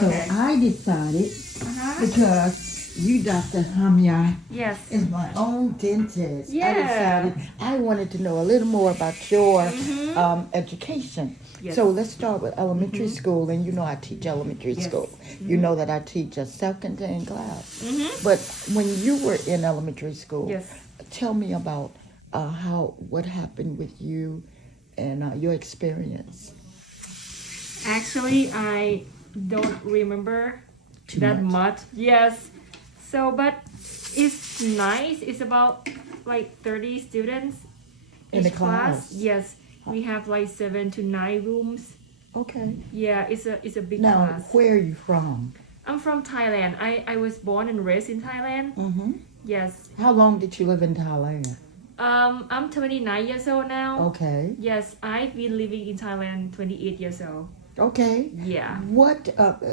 So Okay. I decided Uh-huh. because you, Dr. Homyai, Yes. is my own dentist. Yeah. I decided I wanted to know a little more about your education. Yes. So let's start with elementary school, and you know I teach elementary Yes. school. You know that I teach a self-contained class. Mm-hmm. But when you were in elementary school, Yes. tell me about what happened with you and your experience. Actually, I don't remember Too that much. much. Yes. So, but it's nice. It's about like 30 students In each the class? Yes. We have like 7 to 9 rooms. Okay. Yeah, it's a big Now, class. where are you from? I'm from Thailand. I was born and raised in Thailand. Mm-hmm. Yes. How long did you live in Thailand? I'm 29 years old now. Okay. Yes, I've been living in Thailand 28 years old. Okay. Yeah. What?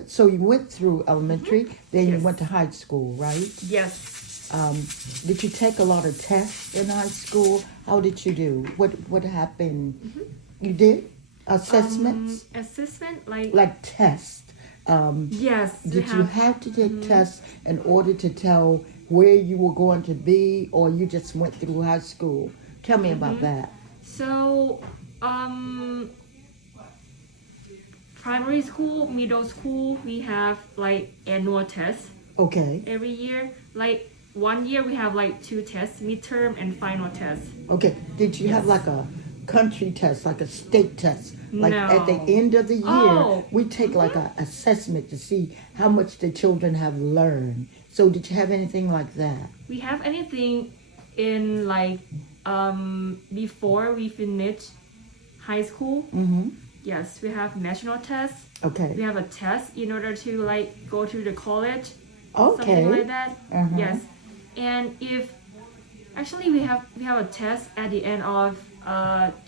So you went through elementary, then you Yes. went to high school, right? Yes. Did you take a lot of tests in high school? How did you do? What happened? You did assessments, Assessment like tests. yes. Did you have to take tests in order to tell where you were going to be, or you just went through high school? Tell me about that. So, primary school, middle school, we have like annual tests Okay. every year. Like 1 year we have like 2 tests, midterm and final tests. Okay. Did you have like a country test, like a state test? Like at the No. end of the year, Oh. we take like a assessment to see how much the children have learned. So did you have anything like that? We have anything in like before we finish high school. Mm-hmm. Yes, we have national tests. Okay. We have a test in order to like go to the college. Okay. Something like that. Uh-huh. Yes. And if actually we have a test at the end of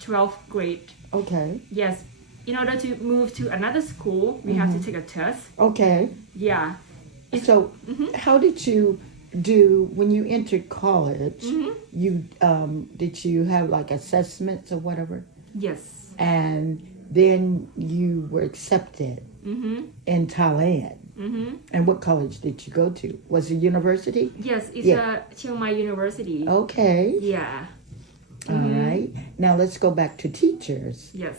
12th grade. Okay. Yes. In order to move to another school, we have to take a test. Okay. Yeah. So how did you do when you entered college? You did you have like assessments or whatever? Yes. And then you were accepted in Thailand. And what college did you go to? Was it university? Yes, it's Yeah. Chiang Mai University. Okay. Yeah. All right. Now let's go back to teachers. Yes.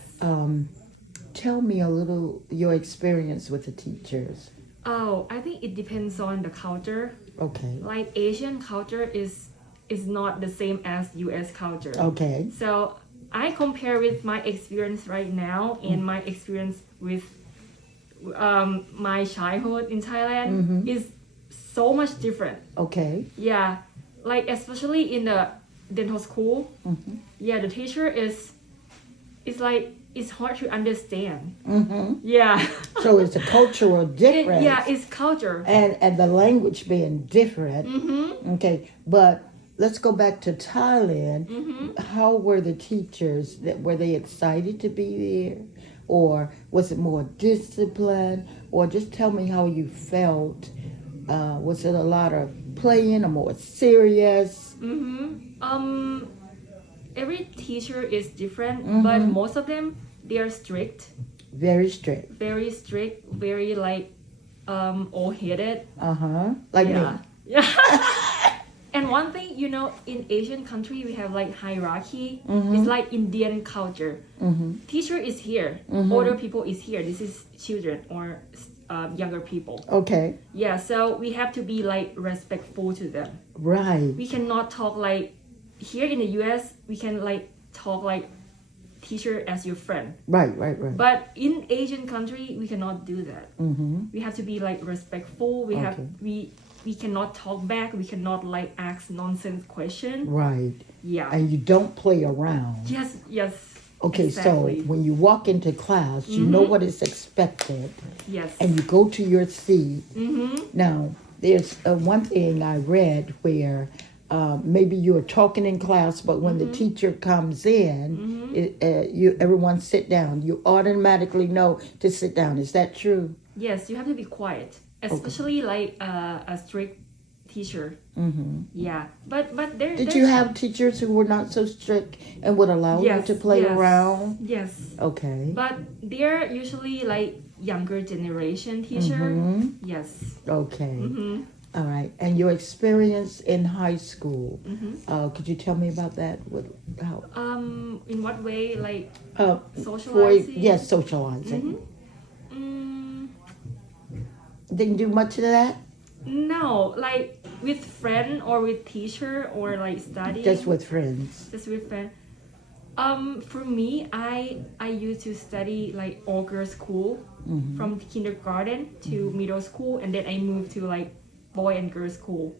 Tell me a little your experience with the teachers. Oh, I think it depends on the culture. Okay. Like Asian culture is not the same as US culture. Okay. So I compare with my experience right now and my experience with my childhood in Thailand is so much different. Okay. Yeah, like especially in the dental school. Yeah, the teacher is like it's hard to understand. Yeah. So it's a cultural difference. Yeah, it's culture. And the language being different. Okay. But let's go back to Thailand. How were the teachers? Were they excited to be there? Or was it more disciplined? Or just tell me how you felt. Was it a lot of playing or more serious? Every teacher is different, but most of them they are strict, Very strict. very strict, very like all-headed. Like Yeah. me. Yeah. And one thing, in Asian country we have like hierarchy. It's like Indian culture. Teacher is here, older people is here. This is children or younger people. Okay. Yeah, so we have to be like respectful to them. Right. We cannot talk like here in the US. We can like talk like teacher as your friend. Right. But in Asian country, we cannot do that. We have to be like respectful. We cannot talk back. We cannot like ask nonsense question. Right. Yeah. And you don't play around. Yes. Okay, exactly. so when you walk into class, you know what is expected, Yes. and you go to your seat. Now, there's one thing I read where maybe you're talking in class, but when the teacher comes in, everyone sit down. You automatically know to sit down. Is that true? Yes, you have to be quiet, especially like a strict teacher. Yeah, but there. Did you have teachers who were not so strict and would allow you to play around? Yes. Okay. But they're usually like younger generation teacher. Yes. Okay. All right. And your experience in high school, could you tell me about that? How? In what way? Like For, socializing? yes, socializing. Didn't do much of that? No, like with friend or with teacher or like studying. Just with friends. Just with friend. For me, I used to study like all girls school from kindergarten to middle school, and then I moved to like boy and girls school.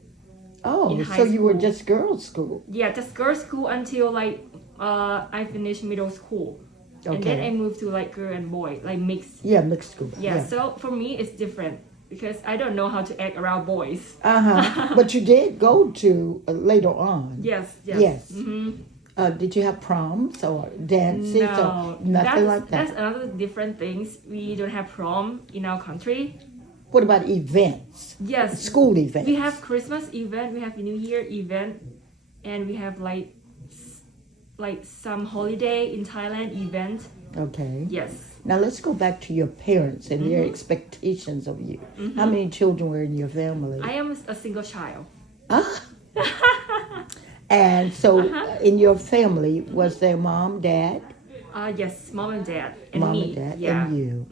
Oh, in so high you were school. just girls' school. Yeah, just girls school until like I finished middle school, and then I moved to like girl and boy, like mixed. Yeah, mixed school. Yeah, so for me it's different because I don't know how to act around boys. But you did go to later on. Yes. Yes. Did you have proms or dances or nothing like that? That's another different things. We don't have prom in our country. What about events? Yes. School events. We have Christmas event, we have New Year event, and we have like some holiday in Thailand event. Okay. Yes. Now let's go back to your parents and their expectations of you. How many children were in your family? I am a single child. And so in your family, was there mom, dad? Yes, mom and dad and Mom me. and dad Yeah. and you.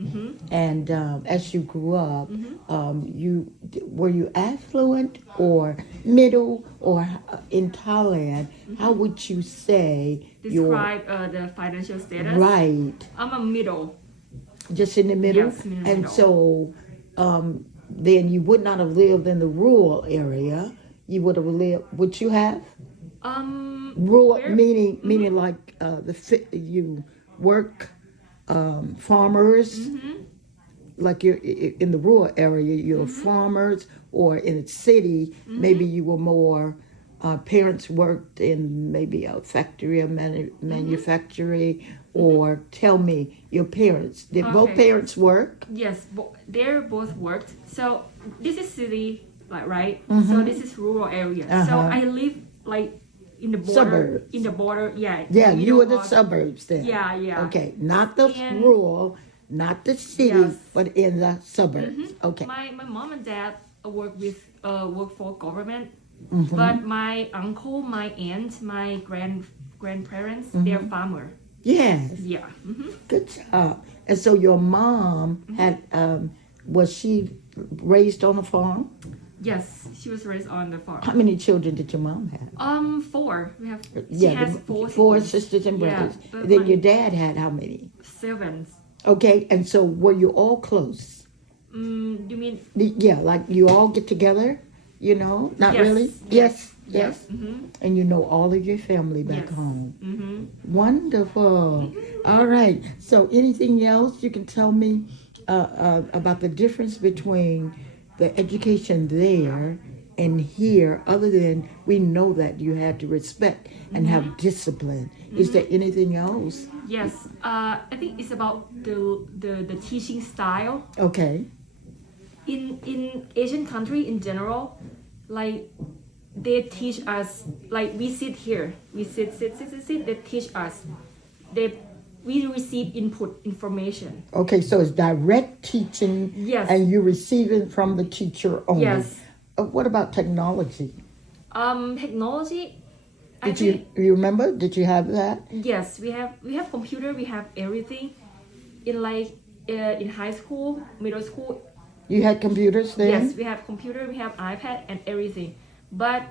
And as you grew up, were you affluent or middle or in Thailand? How would you say Describe the financial status. Right? I'm a middle. Just in the middle. Yes, in the and middle. so then you would not have lived in the rural area. You would have lived. Would you have? Rural meaning like you work farmers, like you're in the rural area, you're farmers, or in a city, maybe you were more, parents worked in maybe a factory or manufacturing, or tell me, your parents, did both parents work? Yes, they're both worked. So this is city, like, right? So this is rural area. So I live like in the border. Suburbs. In the border, yeah. Yeah, you were the suburbs then. Yeah. Okay, not the rural, not the city, but in the suburbs. Okay. My mom and dad work for government, but my uncle, my aunt, my grandparents, they're farmer. Yes. Yeah. Good job. And so your mom had, was she raised on a farm? Yes, she was raised on the farm. How many children did your mom have? 4. We have. She has four siblings. Sisters and brothers. Yeah, And then your dad had how many? 7. Okay, and so were you all close? You mean? Yeah, like you all get together, Not Yes. really? Yes. And you know all of your family back home. Wonderful. All right. So anything else you can tell me about the difference between the education there and here, other than we know that you had to respect and have discipline? Is there anything else? Yes. I think it's about the teaching style. Okay. In Asian country in general, like they teach us, like we sit here, we sit, they teach us. We receive input information. Okay, so it's direct teaching. Yes. And you receive it from the teacher only. Yes. What about technology? Technology. Did you remember? Did you have that? Yes, we have computer. We have everything. In high school, middle school. You had computers then? Yes, we have computer. We have iPad and everything. But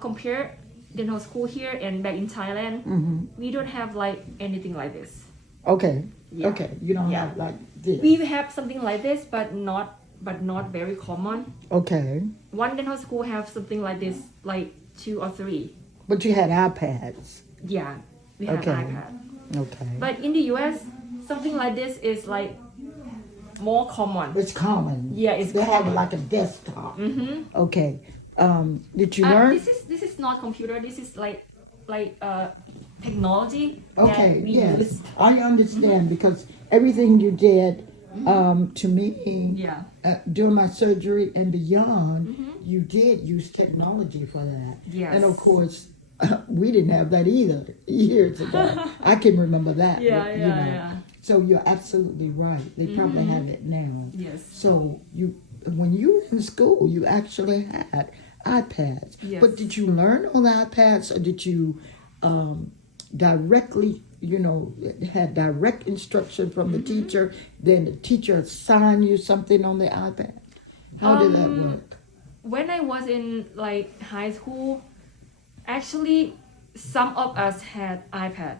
compare dental school here and back in Thailand, we don't have like anything like this. Okay. Yeah. Okay. You don't have like this. We have something like this, but not very common. Okay. One dental school have something like this, like 2 or 3. But you had iPads. Yeah, we have iPad. Okay. But in the US, something like this is like more common. It's common. Yeah, it's they common. have like a desktop. Okay. Did you learn? This is not computer. This is like technology. Okay. That we Yes, use. I understand because everything you did to me Yeah. during my surgery and beyond, you did use technology for that. Yes. And of course, we didn't have that either years ago. I can remember that. Yeah. So you're absolutely right. They probably have it now. Yes. So when you were in school, you actually had iPads. Yes. But did you learn on the iPads, or did you directly, had direct instruction from the teacher, then the teacher assigned you something on the iPad? How did that work? When I was in like high school, actually some of us had iPad.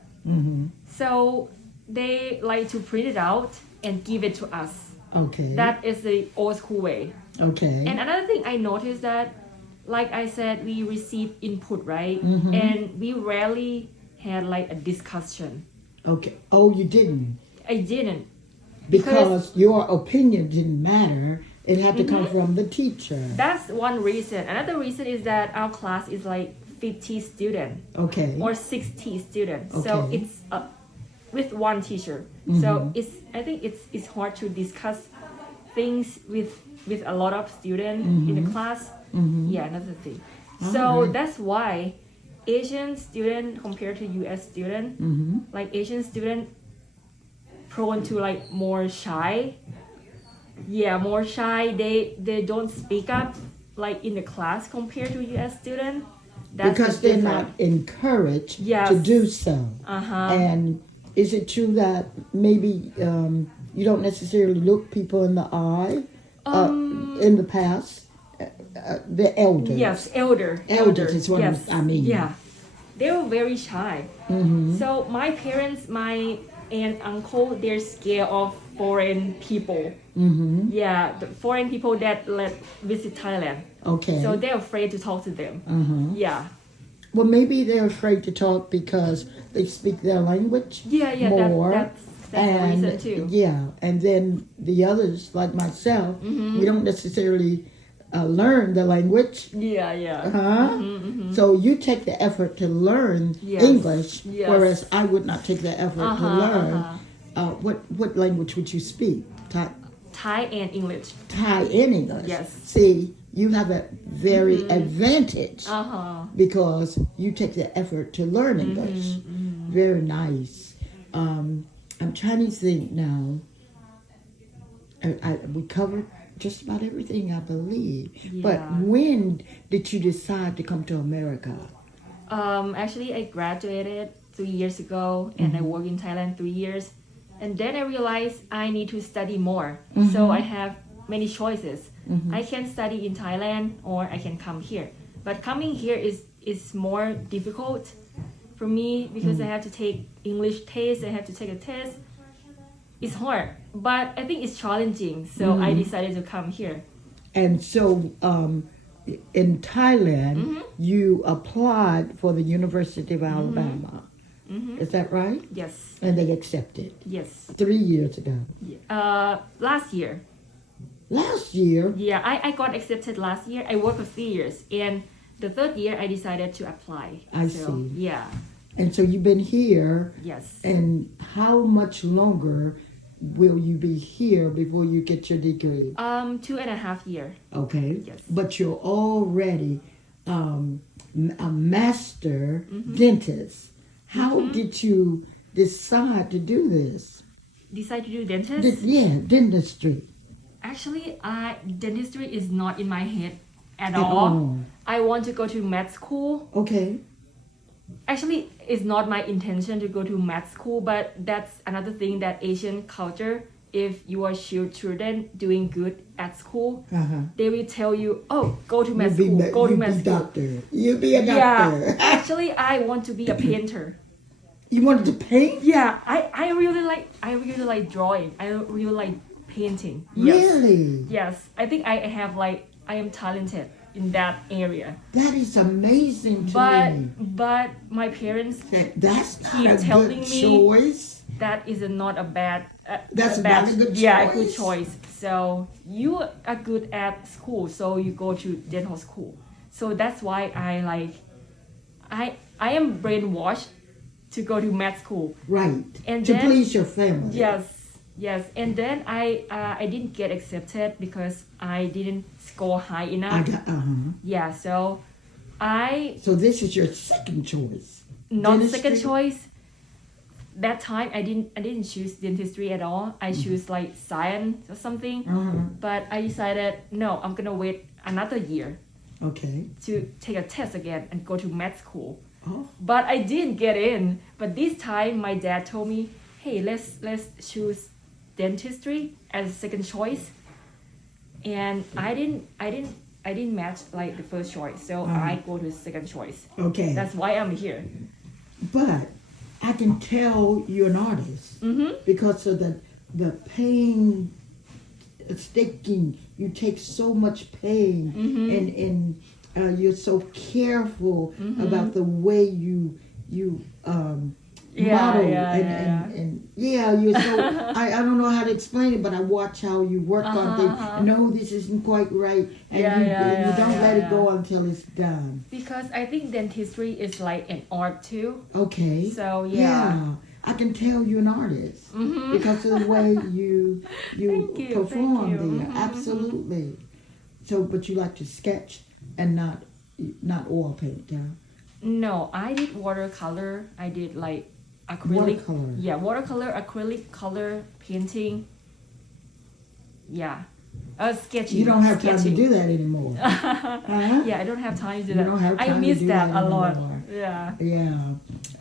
So they like to print it out and give it to us. Okay. That is the old school way. Okay. And another thing I noticed that, like I said, we receive input, right? And we rarely had like a discussion. Okay. Oh, you didn't? I didn't. Because your opinion didn't matter. It had to come from the teacher. That's one reason. Another reason is that our class is like 50 students. Okay. Or 60 students. Okay. So it's with one teacher. So I think it's hard to discuss things with a lot of students in the class. Yeah, another thing. So that's why Asian student compared to US student, like Asian student prone to like more shy. Yeah, more shy. They don't speak up like in the class compared to US student. That's because they're not encouraged to do so. And is it true that maybe you don't necessarily look people in the eye in the past? The elders. Yes, elders is what I mean. Yeah, they were very shy. So my parents, my aunt, uncle, they're scared of foreign people. Yeah, the foreign people that visit Thailand. Okay. So they're afraid to talk to them. Yeah. Well, maybe they're afraid to talk because they speak their language more. That's the reason too. Yeah, and then the others, like myself, we don't necessarily learn the language. So you take the effort to learn English, whereas I would not take the effort to learn. What language would you speak? Thai and English. Thai and English. Yes. See, you have a very advantage because you take the effort to learn English. Very nice. I'm trying to think now. We covered just about everything, I believe. Yeah. But when did you decide to come to America? Actually, I graduated 3 years ago, and I worked in Thailand 3 years. And then I realized I need to study more. So I have many choices. I can study in Thailand or I can come here. But coming here is more difficult for me because I have to take English test, I have to take a test. It's hard, but I think it's challenging. So I decided to come here. And so in Thailand, you applied for the University of Alabama. Is that right? Yes. And they accepted. Yes. 3 years ago. Last year. Last year? Yeah, I got accepted last year. I worked for 3 years. And the third year, I decided to apply. I see. Yeah. And so you've been here. Yes. And how much longer will you be here before you get your degree? 2.5 years. Okay. Yes. But you're already a master dentist. How did you decide to do this? Decide to do dentist? Dentistry. Actually, dentistry is not in my head at all. I want to go to med school. Okay. Actually, it's not my intention to go to med school, but that's another thing that Asian culture, if you are children doing good at school, they will tell you, oh, go to med school, go to med school. Doctor. You be a doctor. Yeah, actually, I want to be a painter. You wanted to paint? Yeah, I really like drawing. I really like painting. Really? Yes, I think I am talented in that area. That is amazing to me. But my parents that's keep not a telling good me choice. that is not a bad. That's not a good choice. Yeah, a good choice. So you are good at school, so you go to dental school. So that's why I am brainwashed to go to med school. Right. And to then, please your family. Yes. And then I didn't get accepted because I didn't score high enough. Yeah, so So this is your second choice. Not Dentistry? second choice. that time I didn't choose dentistry at all. I choose like science or something. But I decided no, I'm gonna wait another year Okay. to take a test again and go to med school. Oh. But I didn't get in. But this time my dad told me, hey, let's choose dentistry as a second choice. And I didn't match like the first choice, so I go to second choice. Okay. That's why I'm here. But I can tell you're an artist because of the pain staking. You take so much pain and you're so careful about the way you model and you're so I don't know how to explain it, but I watch how you work on things. No, this isn't quite right, and you don't let it go until it's done. Because I think dentistry is like an art too. Okay. So I can tell you're an artist because of the way you perform there. Absolutely. So, but you like to sketch and not oil paint, huh? No, I did watercolor. I did like acrylic. Watercolor. Yeah, watercolor, acrylic, color, painting. Yeah. Sketching. You don't have time to sketching. do that anymore. Huh? Yeah, I don't have time to do You that. don't have I time to miss do that that a lot. anymore. Yeah. Yeah.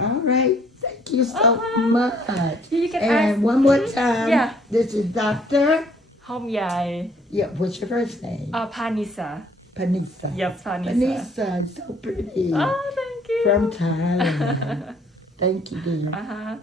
All right. Thank you so much. You can And ask. one more time. Yeah. This is Dr. Homyai. Yeah, what's your first name? Panisa. Panisa. Yep, Panisa. Panisa, so pretty. Oh, thank you. From Thailand. Thank you, dear.